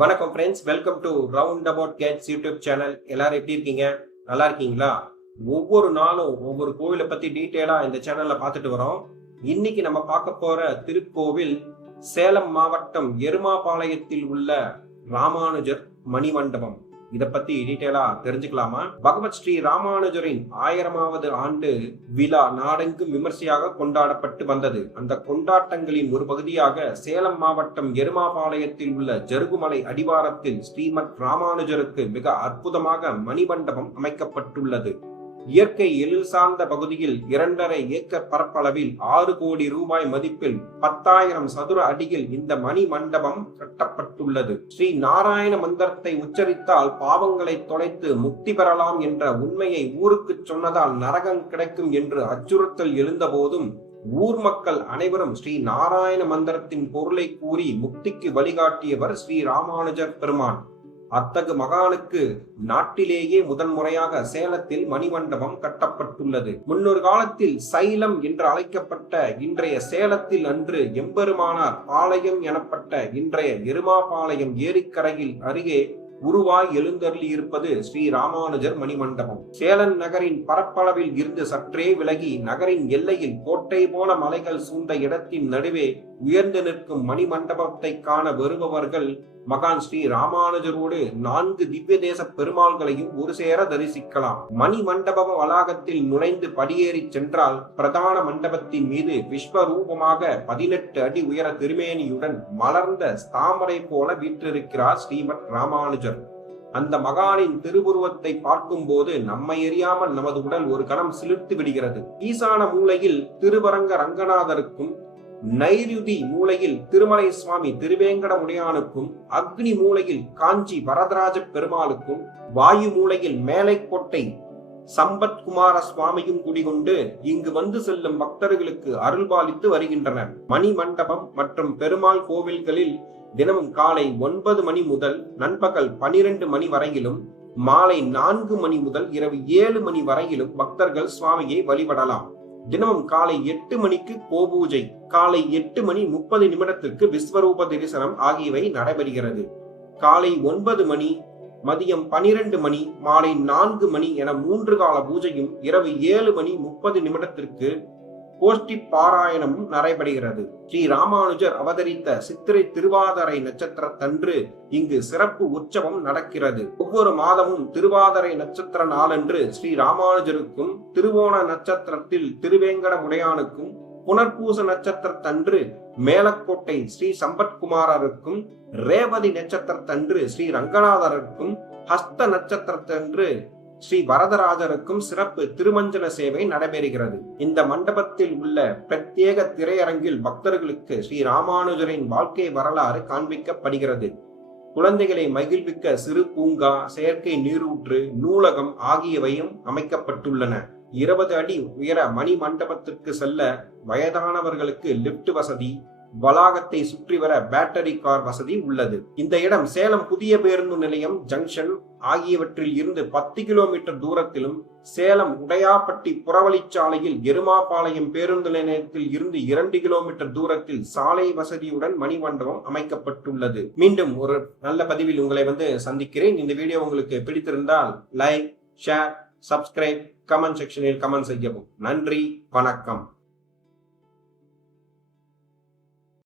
வணக்கம் friends welcome to round about cats YouTube channel எல்லாரும் எப்படி இருக்கீங்க? நல்லா இருக்கீங்களா? ஒவ்வொரு நாளும் ஒவ்வொரு கோவிலை பத்தி டீட்டெயிலா இந்த சேனல்ல பார்த்துட்டு வரோம். இன்னைக்கு நம்ம பார்க்க போற திருக்கோவில் சேலம் மாவட்டம் எருமாபாளையத்தில் உள்ள ராமானுஜர் மணிமண்டபம். இதை பத்தி டீட்டெயிலா தெரிஞ்சுக்கலாமா? பகவத் ஸ்ரீ ராமானுஜரின் ஆயிரமாவது ஆண்டு விழா நாடெங்கும் விமர்சையாக கொண்டாடப்பட்டு வந்தது. அந்த கொண்டாட்டங்களின் ஒரு பகுதியாக சேலம் மாவட்டம் எருமாபாளையத்தில் உள்ள ஜருகுமலை அடிவாரத்தில் ஸ்ரீமத் ராமானுஜருக்கு மிக அற்புதமாக மணிமண்டபம் அமைக்கப்பட்டுள்ளது. இயற்கை எழில் சார்ந்த பகுதியில் இரண்டரை ஏக்கர் பரப்பளவில் ஆறு கோடி ரூபாய் மதிப்பில் பத்தாயிரம் சதுர அடியில் இந்த மணி மண்டபம் கட்டப்பட்டுள்ளது. ஸ்ரீ நாராயண மந்திரத்தை உச்சரித்தால் பாவங்களை தொலைத்து முக்தி பெறலாம் என்ற உண்மையை ஊருக்கு சொன்னதால் நரகம் கிடைக்கும் என்று அச்சுறுத்தல் எழுந்தபோதும் ஊர் மக்கள் அனைவரும் ஸ்ரீ நாராயண மந்திரத்தின் பொருளை கூறி முக்திக்கு வழிகாட்டியவர் ஸ்ரீ ராமானுஜர் பெருமான். அத்தகு மகானுக்கு நாட்டிலேயே முதன்முறையாக சேலத்தில் மணிமண்டபம் கட்டப்பட்டுள்ளது. முன்னொரு காலத்தில் சைலம் என்று அழைக்கப்பட்ட இன்றைய சேலத்தில் அன்று எம்பெருமானார் பாளையம் எனப்பட்ட இன்றைய எருமாபாளையம் ஏரிக்கரையில் அருகே உருவாய் எழுந்தருளி இருப்பது ஸ்ரீ ராமானுஜர் மணிமண்டபம். சேலன் நகரின் பரப்பளவில் இருந்து சற்றே விலகி நகரின் எல்லையில் கோட்டை போல மலைகள் சூழ்ந்த இடத்தின் நடுவே உயர்ந்து நிற்கும் மணிமண்டபத்தை காண வருபவர்கள் மகான் ஸ்ரீ ராமானுஜரோடு நான்கு திவ்ய தேச பெருமாள்களையும் ஒரு சேர தரிசிக்கலாம். மணி மண்டப வளாகத்தில் நுழைந்து படியேறி சென்றால் பிரதான மண்டபத்தின் மீது விஸ்வரூபமாக பதினெட்டு அடி உயர திருமேனியுடன் மலர்ந்த தாமரை போல வீற்றிருக்கிறார் ஸ்ரீமத் ராமானுஜர். அந்த மகானின் திருவுருவத்தை பார்க்கும் போது நம்மை எறியாமல் நமது உடல் ஒரு கணம் சிலிர்த்து விடுகிறது. ஈசான மூலையில் திருவரங்க ரங்கநாதருக்கும் நைருதி மூலையில் திருமலை சுவாமி திருவேங்கடமுடையானுக்கும் அக்னி மூலையில் காஞ்சி வரதராஜ பெருமாளுக்கும் வாயு மூலையில் மேலைக்கோட்டை சம்பத்குமார சுவாமியும் குடிகொண்டு இங்கு வந்து செல்லும் பக்தர்களுக்கு அருள்பாலித்து வருகின்றனர். மணி மண்டபம் மற்றும் பெருமாள் கோவில்களில் தினமும் காலை ஒன்பது மணி முதல் நண்பகல் பனிரெண்டு மணி வரையிலும் மாலை நான்கு மணி முதல் இரவு ஏழு மணி வரையிலும் பக்தர்கள் சுவாமியை வழிபடலாம். தினமும் காலை எட்டு மணிக்கு கோபூஜை காலை எட்டு மணி முப்பது நிமிடத்திற்கு விஸ்வரூப தரிசனம் ஆகியவை நடைபெறுகிறது. காலை ஒன்பது மணி மதியம் பனிரெண்டு மணி மாலை நான்கு மணி என மூன்று கால பூஜையும் இரவு ஏழு மணி முப்பது நிமிடத்திற்கு கோஷ்டி பாராயணமும் நடைபெறுகிறது. ஸ்ரீ ராமானுஜர் அவதரித்த சித்திரை திருவாதரை நட்சத்திரத்தன்று இங்கு சிறப்பு உற்சவம் நடக்கிறது. ஒவ்வொரு மாதமும் திருவாதரை நட்சத்திர நாளன்று ஸ்ரீ ராமானுஜருக்கும் திருவோண நட்சத்திரத்தில் திருவேங்கடமுடையானுக்கும் புனர்பூச நட்சத்திரத்தன்று மேலக்கோட்டை ஸ்ரீ சம்பத்குமாரருக்கும் ரேவதி நட்சத்திரத்தன்று ஸ்ரீ ரங்கநாதருக்கும் ஹஸ்த நட்சத்திரத்தன்று ஸ்ரீ வரதராஜருக்கும் சிறப்பு திருமஞ்சன சேவை நடைபெறுகிறது. இந்த மண்டபத்தில் உள்ள பிரத்யேக திரையரங்கில் பக்தர்களுக்கு ஸ்ரீ ராமானுஜரின் வாழ்க்கை வரலாறு காண்பிக்கப்படுகிறது. குழந்தைகளை மகிழ்விக்க சிறு பூங்கா செயற்கை நீரூற்று நூலகம் ஆகியவையும் அமைக்கப்பட்டுள்ளன. இருபது அடி உயர மணி மண்டபத்திற்கு செல்ல வயதானவர்களுக்கு லிப்ட் வசதி வளாகத்தை சுற்றி வர பேட்டரி கார் வசதி உள்ளது. இந்த இடம் சேலம் புதிய பேருந்து நிலையம் ஜங்ஷன் ஆகியவற்றில் இருந்து பத்து கிலோமீட்டர் தூரத்திலும் சேலம் உடையாப்பட்டி புறவழிச்சாலையில் எருமாபாளையம் பேருந்து நிலையத்தில் இருந்து இரண்டு கிலோமீட்டர் தூரத்தில் சாலை வசதியுடன் மணிமண்டபம் அமைக்கப்பட்டுள்ளது. மீண்டும் ஒரு நல்ல பதிவில் உங்களை வந்து சந்திக்கிறேன். இந்த வீடியோ உங்களுக்கு பிடித்திருந்தால் லைக் ஷேர் சப்ஸ்கிரைப் கமெண்ட் செக்ஷனில் கமெண்ட் செய்யவும். நன்றி வணக்கம்.